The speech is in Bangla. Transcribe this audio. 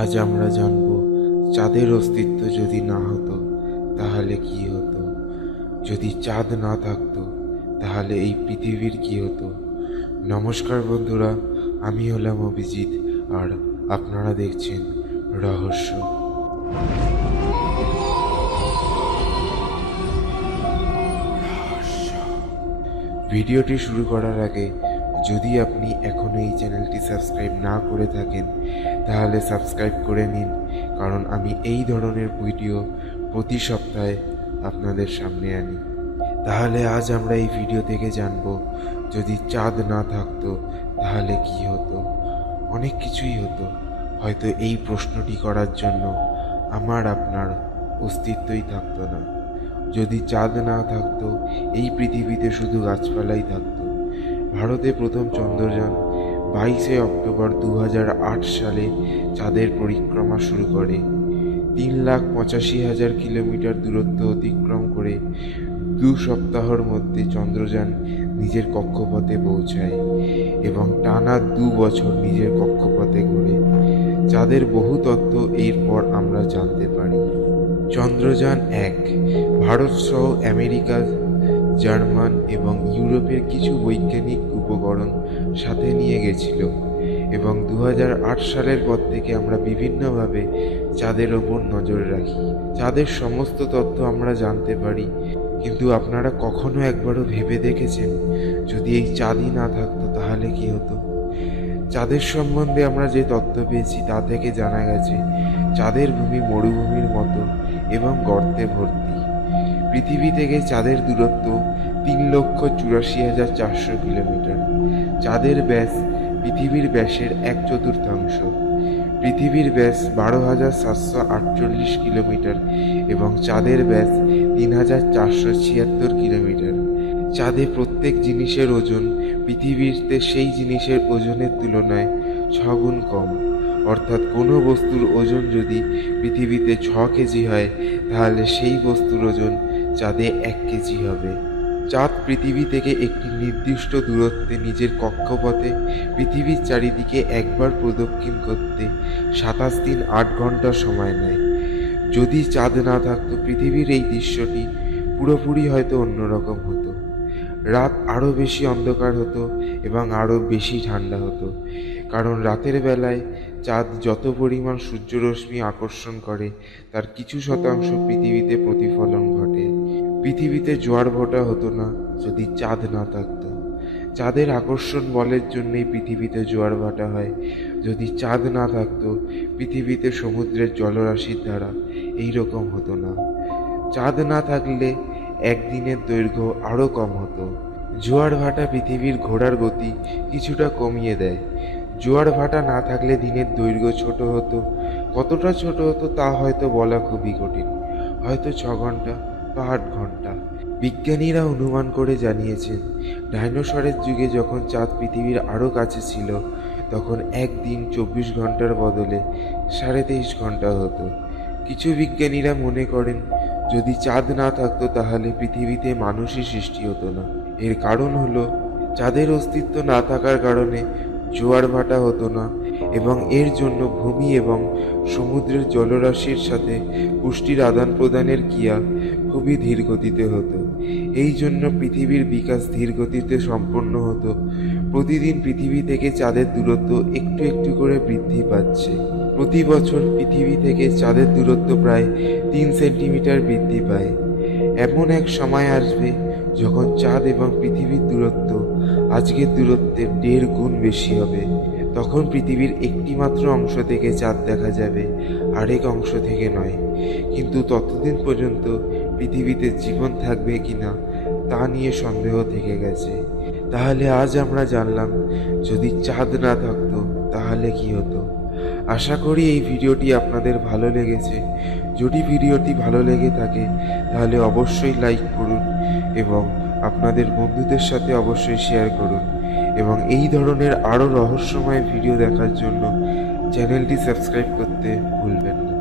আজ আমরা জানব চাঁদের অস্তিত্ব যদি না হতো তাহলে কি হতো, যদি চাঁদ না থাকতো তাহলে এই পৃথিবীর কি হতো। নমস্কার বন্ধুরা, আমি হলাম অভিজিৎ আর আপনারা দেখছেন রহস্য। ভিডিওটি শুরু করার আগে যদি আপনি এখনও এই চ্যানেলটি সাবস্ক্রাইব না করে থাকেন তাহলে সাবস্ক্রাইব করে নিন, কারণ আমি এই ধরনের ভিডিও প্রতি সপ্তাহে আপনাদের সামনে আনি। তাহলে আজ আমরা এই ভিডিও থেকে জানব যদি চাঁদ না থাকতো তাহলে কি হতো। অনেক কিছুই হতো, হয়তো এই প্রশ্নটি করার জন্য আমার আপনার অস্তিত্বই থাকতো না। যদি চাঁদ না থাকতো এই পৃথিবীতে শুধু গাছপালাই থাকতো। ভারতে প্রথম চন্দ্রযান 22শে অক্টোবর 2008 সালে চাঁদের পরিক্রমা শুরু করে। 3,85,000 কিলোমিটার দূরত্ব অতিক্রম করে 2 সপ্তাহের মধ্যে চন্দ্রযান নিজের কক্ষপথে পৌঁছায় এবং টানা 2 বছর নিজের কক্ষপথে ঘোরে। চাঁদের বহু তথ্য এরপর আমরা জানতে পারি। চন্দ্রযান 1 ভারত সহ আমেরিকা, জার্মান এবং ইউরোপের কিছু বৈজ্ঞানিক উপকরণ সাথে নিয়ে গেছিল এবং 2008 সালের পর থেকে আমরা বিভিন্নভাবে চাঁদের ওপর নজর রাখি। চাঁদের সমস্ত তথ্য আমরা জানতে পারি, কিন্তু আপনারা কখনো একবারও ভেবে দেখেছেন যদি এই চাঁদই না থাকতো তাহলে কি হতো। চাঁদের সম্বন্ধে আমরা যে তথ্য পেয়েছি তা থেকে জানা গেছে চাঁদের ভূমি মরুভূমির মতো এবং গর্তে ভর্তি। পৃথিবী থেকে চাঁদের দূরত্ব 3,84,400 কিলোমিটার। চাঁদের ব্যাস পৃথিবীর ব্যাসের 1/4। পৃথিবীর ব্যাস 12,748 কিলোমিটার এবং চাঁদের ব্যাস 3,476 কিলোমিটার। চাঁদে প্রত্যেক জিনিসের ওজন পৃথিবীতে সেই জিনিসের ওজনের তুলনায় 6 গুণ কম। অর্থাৎ কোনো বস্তুর ওজন যদি পৃথিবীতে 6 কেজি হয় তাহলে সেই বস্তুর ওজন চাঁদে 1 কেজি হবে। চাঁদ পৃথিবী থেকে একটি নির্দিষ্ট দূরত্বে নিজের কক্ষপথে পৃথিবীর চারিদিকে একবার প্রদক্ষিণ করতে 27 দিন 8 ঘন্টা সময় নেয়। যদি চাঁদ না থাকতো পৃথিবীর এই দৃশ্যটি পুরোপুরি হয়তো অন্যরকম হতো। রাত আরও বেশি অন্ধকার হতো এবং আরও বেশি ঠান্ডা হতো, কারণ রাতের বেলায় চাঁদ যত পরিমাণ সূর্যরশ্মি আকর্ষণ করে তার কিছু শতাংশ পৃথিবীতে প্রতিফলন ঘটে। পৃথিবীতে জোয়ার ভাটা হতো না যদি চাঁদ না থাকতো। চাঁদের আকর্ষণ বলের জন্যই পৃথিবীতে জোয়ার ভাটা হয়। যদি চাঁদ না থাকতো পৃথিবীতে সমুদ্রের জলরাশির ধারা এইরকম হতো না। চাঁদ না থাকলে একদিনের দৈর্ঘ্য আরও কম হতো। জোয়ার ভাটা পৃথিবীর ঘোরার গতি কিছুটা কমিয়ে দেয়। জোয়ার ভাটা না থাকলে দিনের দৈর্ঘ্য ছোট হতো। কতটা ছোট হতো তা হয়তো বলা খুবই কঠিন, হয়তো 6 ঘন্টা বা 8 ঘন্টা। বিজ্ঞানীরা অনুমান করে জানিয়েছেন ডাইনোসরের যুগে যখন চাঁদ পৃথিবীর আরও কাছে ছিল তখন একদিন 24 ঘন্টার বদলে 23.5 ঘন্টা হতো। কিছু বিজ্ঞানীরা মনে করেন যদি চাঁদ না থাকতো তাহলে পৃথিবীতে মানুষই সৃষ্টি হতো না। এর কারণ হলো চাঁদের অস্তিত্ব না থাকার কারণে জোয়ার ভাটা হতো না এবং এর জন্য ভূমি এবং সমুদ্রের জলরাশির সাথে পুষ্টির আদান প্রদানের ক্রিয়া খুবই ধীর গতিতে হতো। এই জন্য পৃথিবীর বিকাশ ধীর গতিতে সম্পন্ন হতো। প্রতিদিন পৃথিবী থেকে চাঁদের দূরত্ব একটু একটু করে বৃদ্ধি পাচ্ছে। প্রতি বছর পৃথিবী থেকে চাঁদের দূরত্ব প্রায় 3 সেন্টিমিটার বৃদ্ধি পায়। এমন এক সময় আসবে যখন চাঁদ এবং পৃথিবীর দূরত্ব আজকের দূরত্বের 1.5 গুণ বেশি হবে। তখন পৃথিবীর একটি মাত্র অংশ থেকে চাঁদ দেখা যাবে, আরেক অংশ থেকে নয়। কিন্তু ততদিন পর্যন্ত পৃথিবীতে জীবন থাকবে কিনা তা নিয়ে সন্দেহ থেকে গেছে। তাহলে আজ আমরা জানলাম যদি চাঁদ না থাকতো তাহলে কি হতো। আশা করি এই ভিডিওটি আপনাদের ভালো লেগেছে। যদি ভিডিওটি ভালো লেগে থাকে তাহলে অবশ্যই লাইক করুন এবং আপনাদের বন্ধুদের সাথে অবশ্যই শেয়ার করুন এবং এই ধরনের আরও রহস্যময় ভিডিও দেখার জন্য চ্যানেলটি সাবস্ক্রাইব করতে ভুলবেন না।